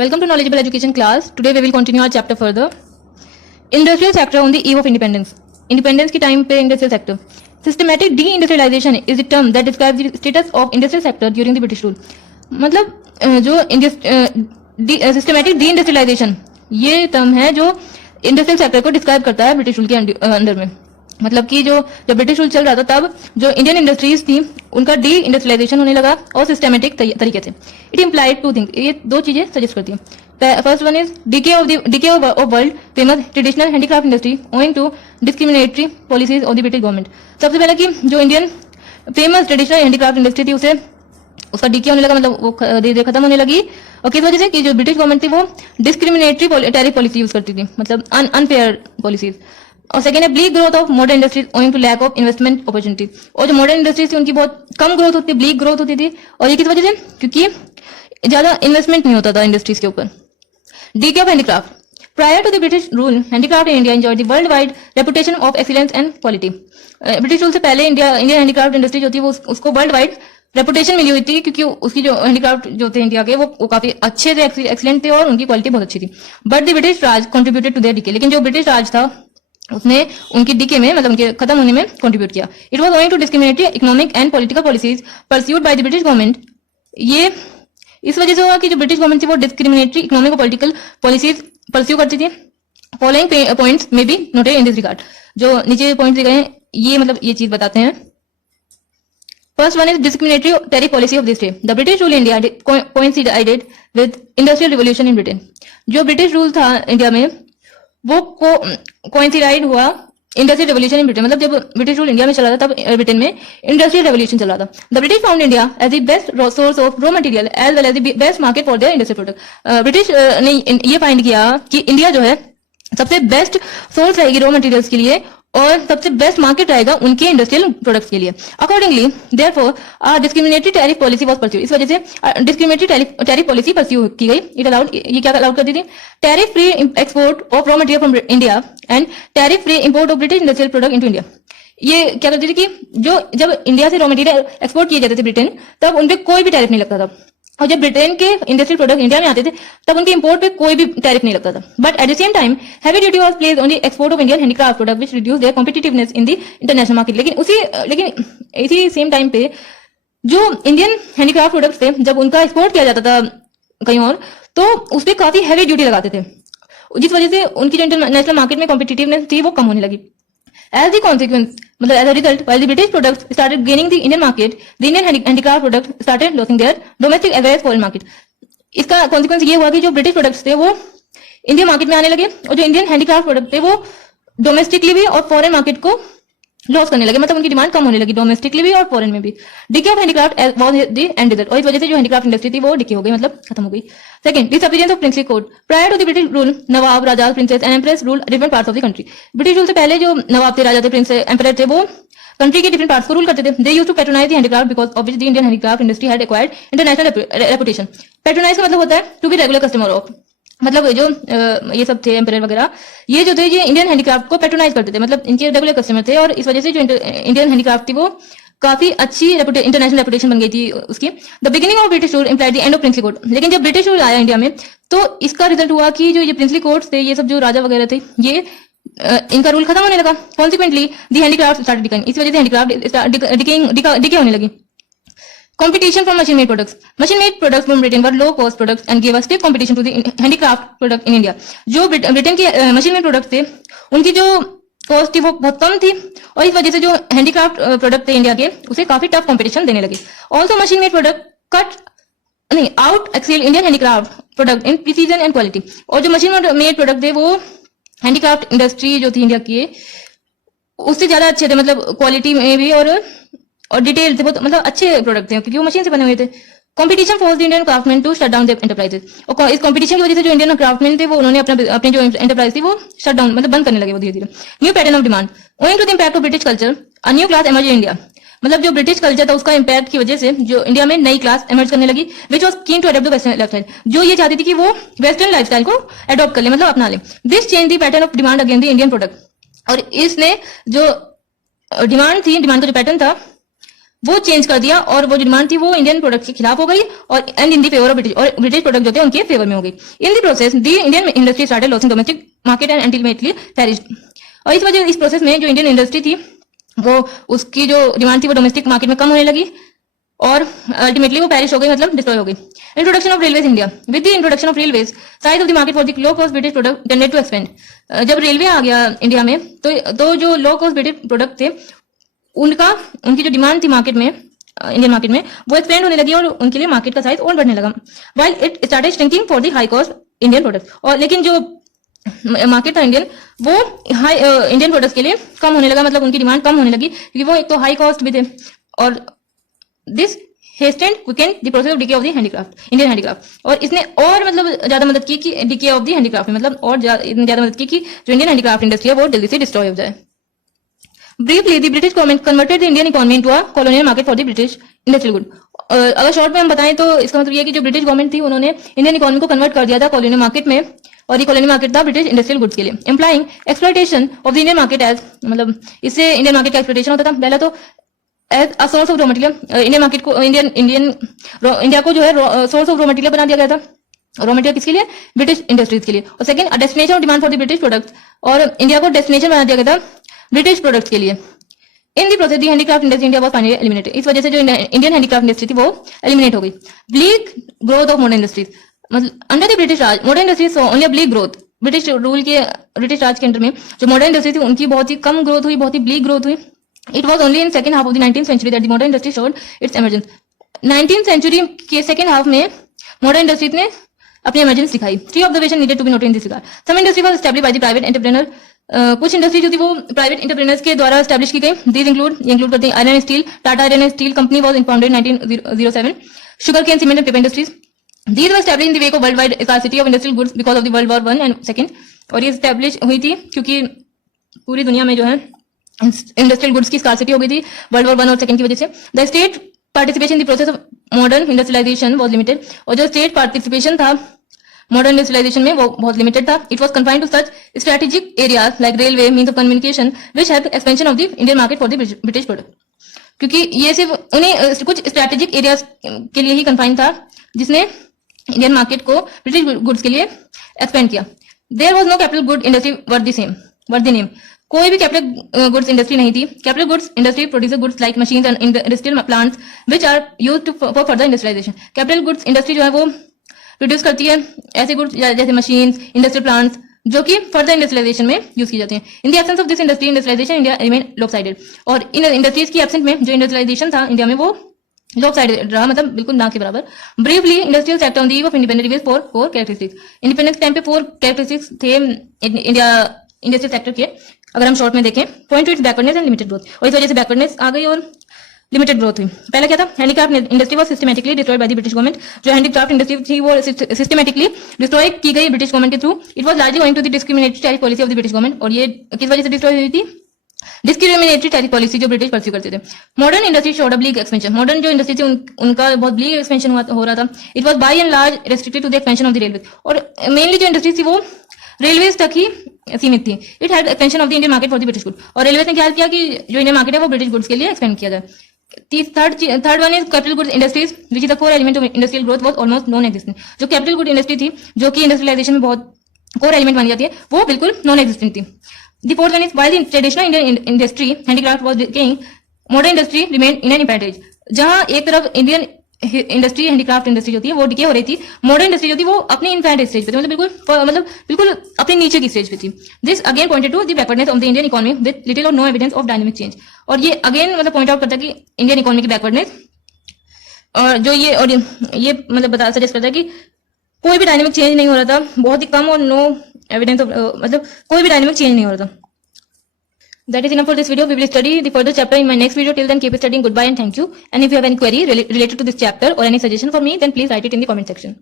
Welcome to Knowledgeable Education class. Today we will continue our chapter further. Industrial sector on the eve of independence. Independence के time पे industrial sector. Systematic deindustrialization is the term that describes the status of industrial sector during the British rule. मतलब जो systematic deindustrialization ये term है जो industrial sector को describe करता है ब्रिटिश रूल के अंदर में. मतलब कि जो जब ब्रिटिश रूल चल रहा था तब जो इंडियन इंडस्ट्रीज थी उनका डी इंडस्ट्रियलाइजेशन होने लगा और सिस्टमेटिक तरीके से. इट इम्प्लाइड टू थिंग्स, ये दो चीजें सजेस्ट करती है. First one is decay of world famous traditional handicraft industry owing to discriminatory policies of the British government. सबसे पहले कि जो Indian famous traditional handicraft industry थी उसे उसका डीके होने लगा, मतलब वो धीरे धीरे खत्म होने लगी. और किस वजह से कि जो ब्रिटिश गवर्नमेंट थी वो डिस्क्रिमिनेटरी टैरिफ पॉलिसी यूज करती थी, मतलब अनफेयर पॉलिसीज. और सेकेंड है bleak growth of modern industries owing to lack of investment opportunity. और जो मॉडर्न इंडस्ट्रीज थी उनकी बहुत कम ग्रोथ होती थी, ब्लीक ग्रोथ होती थी. और ये किस वजह से? क्योंकि ज्यादा इन्वेस्टमेंट नहीं होता था इंडस्ट्रीज के ऊपर. DK of handicraft. Prior to the British rule, handicraft in India enjoyed the worldwide reputation of excellence and quality. British rule से पहले इंडियन हैंडीक्राफ्ट इंडस्ट्री जो थी वो उसको वर्ल्ड वाइड रेपुटेशन मिली हुई थी क्योंकि उसकी जो हैंडीक्राफ्ट जो थे इंडिया के वो काफी अच्छे थे, एक्सीलेंट थे और उनकी क्वालिटी बहुत अच्छी थी. But the British Raj contributed to their decay. लेकिन जो ब्रिटिश राज था उसने उनकी डीके में, मतलब उनके खत्म होने में कंट्रीब्यूट किया. It was owing to discriminatory economic and political policies pursued by the British government. ये इस वजह से हुआ कि जो ब्रिटिश गवर्नमेंट थी वो डिस्क्रिमिनेटरी इकोनॉमिक और पॉलिटिकल पॉलिसीज परस्यू करती थी. फॉलोइंग पॉइंट्स में B noted in this regard. जो नीचे पॉइंट्स दिए गए हैं ये मतलब ये चीज बताते हैं. First one is discriminatory tariff policy of this day. The British rule in India coincided with industrial revolution in Britain. जो ब्रिटिश रूल था इंडिया में वो कोइंसिडाइड हुआ इंडस्ट्रियल रेवोल्यूशन इन ब्रिटेन. मतलब जब ब्रिटिश रूल इंडिया में चला था तब ब्रिटेन में इंडस्ट्रियल रेवोल्यूशन चला था. The British found India as the best source of raw material as well as the best market for their industrial product. British ने ये फाइंड किया कि इंडिया जो है सबसे बेस्ट सोर्स रहेगी रॉ मटेरियल्स के लिए और सबसे बेस्ट मार्केट रहेगा उनके इंडस्ट्रियल प्रोडक्ट्स के लिए. Accordingly therefore discriminatory tariff policy was pursued. इस वजह से डिस्क्रिमिनेटरी टैरिफ पॉलिसी परस्यू की गई. इट अलाउड, ये क्या अलाउड करती थी? Tariff free export of raw material from India and tariff free import of British industrial product into India. ये क्या करती थी कि जो जब इंडिया से रॉ मटेरियल एक्सपोर्ट किए जाते थे ब्रिटेन तब उनपे कोई भी टैरिफ नहीं लगता था. और जब ब्रिटेन के इंडस्ट्रियल प्रोडक्ट इंडिया में आते थे तब उनके इंपोर्ट पे कोई भी टैरिफ नहीं लगता था. But at the same time heavy duty was placed on the export of Indian handicraft product which reduce there competitiveness in the international market. लेकिन इसी सेम टाइम पे जो इंडियन हैंडीक्राफ्ट प्रोडक्ट्स थे जब उनका एक्सपोर्ट किया जाता था कहीं और तो उस पर काफी हैवी ड्यूटी लगाते थे, जिस वजह से उनकी जो इंटरनेशनल मार्केट में कॉम्पिटिटिवनेस थी वो कम होने लगी. As the consequence, as a result, while the British products started gaining the Indian market, the Indian handicraft products started losing their domestic as well as foreign market. इसका consequence ये हुआ कि जो British products थे वो Indian market में आने लगे और जो इंडियन हैंडीक्राफ्ट प्रोडक्ट थे वो डोमेस्टिकली भी और फॉरेन मार्केट को लॉस करने लगे, मतलब उनकी डिमांड कम होने लगी डोमेस्टिकली भी और फॉरेन में भी. Decay of handicraft was the end result. और इस वजह से जो हैंडीक्राफ्ट इंडस्ट्री थी वो डिके हो गई, मतलब खत्म हो गई. Second, disappearance of princely code. Prior to the British rule nawab, raja, princes and empress rule different parts of the country. British rule से पहले जो नवाब थे, राजा थे, प्रिंस एम्परर थे, वो कंट्री के डिफरेंट पार्ट्स को रूल करते थे. They used to patronise the handicraft because of which the Indian handicraft industry had acquired international reputation. Patronise का मतलब होता है to be regular customer of. मतलब जो ये सब थे एम्परर वगैरह, ये जो थे ये इंडियन हैंडीक्राफ्ट को पैट्रोनाइज करते थे, मतलब इनके रेगुलर कस्टमर थे. और इस वजह से जो इंडियन हैंडीक्राफ्ट थी वो काफी अच्छी इंटरनेशनल रेपुटेशन बन गई थी उसकी. The beginning of British rule implied the end of princely code. लेकिन जब ब्रिटिश रूल आया इंडिया में तो इसका रिजल्ट हुआ कि जो ये प्रिंसली कोड्स थे, ये सब जो राजा वगैरह थे, ये इनका रूल खत्म होने लगा. Consequently the handicraft started decaying. इस वजह से हैंडीक्राफ्ट डिके होने लगी. Competition from machine-made products. Machine-made products from Britain were low-cost products and gave a stiff competition to the handicraft product in India. जो ब्रिटेन के machine-made products थे उनकी जो कॉस्ट थी वो बहुत कम थी और इस वजह से जो हैंडीक्राफ्ट प्रोडक्ट थे इंडिया के उसे काफी टफ कंपटीशन देने लगे. Also machine made product out excel Indian handicraft product in precision and quality. और जो मशीन-मेड प्रोडक्ट थे वो हैंडीक्राफ्ट इंडस्ट्री जो थी इंडिया की उससे ज्यादा अच्छे थे, मतलब क्वालिटी में भी और डिटेल थे, बहुत मतलब अच्छे प्रोडक्ट थे क्योंकि वो मशीन से बने हुए थे. Competition force the Indian craftsman to shut down their enterprises. और इस कंपटीशन की वजह से जो इंडियन क्राफ्टमैन थे वो उन्होंने अपनी जो एंटरप्राइज थी वो शट डाउन, मतलब बंद करने लगे वो धीरे धीरे. New pattern of demand. Owing to the impact of British culture a new class emerge in India. मतलब जो ब्रिटिश कल्चर था उसका इंपैक्ट की वजह से जो इंडिया में नई क्लास इमर्ज करने लगी which was keen to adopt the western lifestyle. जो ये चाहती थी कि वो वेस्टर्न लाइफस्टाइल को अडॉप्ट कर ले, मतलब अपना ले. This change the pattern of demand against the Indian product. और इसने जो डिमांड थी, डिमांड का जो पैटर्न था वो चेंज कर दिया और वो जो डिमांड थी वो इंडियन प्रोडक्ट के खिलाफ हो गई और and in the favour of British, और ब्रिटिश प्रोडक्ट जो थे उनके फेवर में हो गई। In the process the Indian industry started losing domestic market and ultimately perished. और इस वजह इस प्रोसेस में जो इंडियन इंडस्ट्री थी वो उसकी जो डिमांड थी वो डोमेस्टिक मार्केट में कम होने लगी और अल्टीमेटली वो पेरिश हो गई, मतलब डिस्ट्रॉय हो गई। Introduction of railways India. With the introduction of railways size of the market for the low cost British product tended to expand. जब रेलवे आ गया इंडिया में तो जो लो कॉस्ट ब्रिटिश प्रोडक्ट थे उनकी जो डिमांड थी मार्केट में, इंडियन मार्केट में, वो एक्सपेंड होने लगी और उनके लिए मार्केट का साइज और बढ़ने लगा। While it started shrinking for the high cost Indian product. और लेकिन जो मार्केट था इंडियन, वो हाई इंडियन प्रोडक्ट्स के लिए कम होने लगा, मतलब उनकी डिमांड कम होने लगी क्योंकि वो एक तो हाई कॉस्ट भी थे। और this hastened quickened the process of decay of the handicraft, Indian handicraft. और इसने और मतलब ज्यादा मदद की कि डिके ऑफ द हैंडीक्राफ्ट में, मतलब और ज्यादा मदद की कि जो इंडियन हैंडीक्राफ्ट इंडस्ट्री है वो जल्दी से डिस्ट्रॉय हो जाए। Briefly, the British government converted the Indian economy into a colonial market for the British industrial good. अगर शॉर्ट में हम बताएं तो इसका मतलब ये है कि जो ब्रिटिश गवर्नमेंट थी उन्होंने इंडियन इकोनॉमी को कन्वर्ट कर दिया था कॉलोनियल मार्केट में, और ये कॉलोनियल मार्केट था ब्रिटिश इंडस्ट्रियल गुड्स के लिए। Employing exploitation of the Indian market as, मतलब इससे इंडियन मार्केट का एक्सप्लॉयटेशन होता था। पहला तो as a source of raw material, Indian market को इंडिया को जो है सोर्स ऑफ रॉ मटेरियल बना दिया गया था। रॉ मटेरियल किसके लिए? ब्रिटिश इंडस्ट्रीज के लिए। और second, a destination of demand for the British products, और इंडिया को डेस्टिनेशन बना दिया गया था ब्रिटिश प्रोडक्ट्स के लिए। In the process the handicraft industry India was finally eliminated. इस वजह से जो इंडियन हैंडीक्राफ्ट इंडस्ट्री थी वो एलिमिनेट हो गई। Bleak growth of modern industries, मतलब under the British Raj modern industries saw only a bleak growth. British rule के, ब्रिटिश राज के अंडर में जो मॉडर्न इंडस्ट्री थी उनकी बहुत ही कम ग्रोथ हुई, बहुत ही ब्लीक ग्रोथ हुई। It was only in second half of the 19th century that the modern industry showed its emergence. 19th century के सेकंड हाफ में मॉडर्न इंडस्ट्री ने अपनी इमर्जेंस दिखाई। Three observation needed to be noted in this regard. Some industry was established by the private entrepreneur, कुछ industry जो थी वो private entrepreneurs के द्वारा एस्टैब्लिश की गई। दीज इंक्लूड करते हैं iron and steel. Tata iron and steel company was founded 1907। Sugar cane, cement and paper industries, these were established in the wake of world wide scarcity of industrial goods because of the world war 1 and 2। और ये establish हुई थी क्योंकि पूरी दुनिया में जो है इंडस्ट्रियल गुड्स की स्कार्सिटी हो गई थी वर्ल्ड वॉर 1 और 2 की वजह से। The state participation in the process of modern industrialisation was limited, और जो स्टेट पार्टिसिपेशन था मॉडर्न इंडस्ट्रियलाइजेशन में वो बहुत लिमिटेड था। It was confined to such strategic areas like railway, means of communication which help expansion of the Indian market for the British product. क्योंकि ये सिर्फ उन्हें कुछ स्ट्रेटेजिक एरियाज के लिए ही कन्फाइंड था जिसने इंडियन मार्केट को ब्रिटिश गुड्स के लिए एक्सपेंड किया। There was no capital good industry worth the name. कोई भी कैपिटल गुड्स इंडस्ट्री नहीं थी। Capital goods industry produce goods like machines and industrial plants which are used for further industrialisation. Capital goods industry जो है वो produce करती है ऐसे गुड्स जैसे मशीन्स, इंडस्ट्रियल प्लांट्स, जो कि फर्दर इंडस्ट्रियलाइजेशन में यूज की जाती हैं। In the absence of this industrialisation India remain lopsided. और इन इंडस्ट्रीज की एब्सेंट में जो इंडस्ट्रियलाइजेशन था इंडिया में वो लॉपसाइडेड रहा, मतलब बिल्कुल ना के बराबर। Briefly, industrial sector on the eve of independence reveals four characteristics. Independence time पे 4 कैरेक्टरिस्टिक्स थे इंडिया इंडस्ट्रियल सेक्टर के, अगर हम शॉर्ट में देखें। Point two it's backwardness and limited growth, और इस वजह से बैकवर्डनेस आ गई और लिमिटेड ग्रोथ हुई। पहला क्या था? Handicraft industry was systematically destroyed by the British government. जो हैंडीक्राफ्ट इंडस्ट्री थी वो सिस्टमैटिकली डिस्ट्रॉय की गई ब्रिटिश गवर्नमेंट के थ्रू। It was largely going to the discriminatory tariff policy of the British government. और ये किस वजह से डिस्ट्रॉय हुई थी? डिस्क्रिमिनेटरी टैरिफ पॉलिसी जो ब्रिटिश परस्यू करते थे। Modern industry showed a bleak expansion. Modern जो इंडस्ट्री थी उनका बहुत ब्लीक एक्सपेंशन हो रहा था। It was by and large restricted to the expansion of the railway. और मेनली जो इंडस्ट्री थी वो रेलवेज तक ही सीमित थी। It had expansion of the Indian market for the British good. और रेलवे ने क्या किया कि जो इंडियन मार्केट है वो ब्रिटिश गुड्स के लिए एक्सपेंड किया जाए। Third one is capital goods industries which is the core element of industrial growth was almost non existent. जो कैपिटल गुड इंडस्ट्री थी जो कि इंडस्ट्रियलाइजेशन में बहुत कोर एलिमेंट मानी जाती है वो बिल्कुल नॉन एग्जिस्टेंट थी। The fourth one is while the traditional Indian industry handicraft was decaying, modern industry remain in an imperative. जहां एक तरफ इंडियन इंडस्ट्री हैंडीक्राफ्ट इंडस्ट्री जो थी वो डिके हो रही थी, मॉडर्न इंडस्ट्री जो थी वो अपनी इन्फेंट स्टेज पे थी, मतलब बिल्कुल अपनी नीचे की स्टेज पे थी। This again pointed to the backwardness of the Indian economy with little or no evidence of dynamic change. और ये अगेन मतलब पॉइंट आउट करता है कि इंडियन इकोनॉमी की बैकवर्डनेस, और जो ये मतलब सजेस्ट करता है कि कोई भी डायनामिक चेंज नहीं हो रहा था, बहुत ही कम, और नो एविडेंस ऑफ मतलब कोई भी डायनामिक चेंज नहीं हो रहा था। That is enough for this video. We will study the further chapter in my next video. Till then, keep studying. Goodbye and thank you. And if you have any query related to this chapter or any suggestion for me, then please write it in the comment section.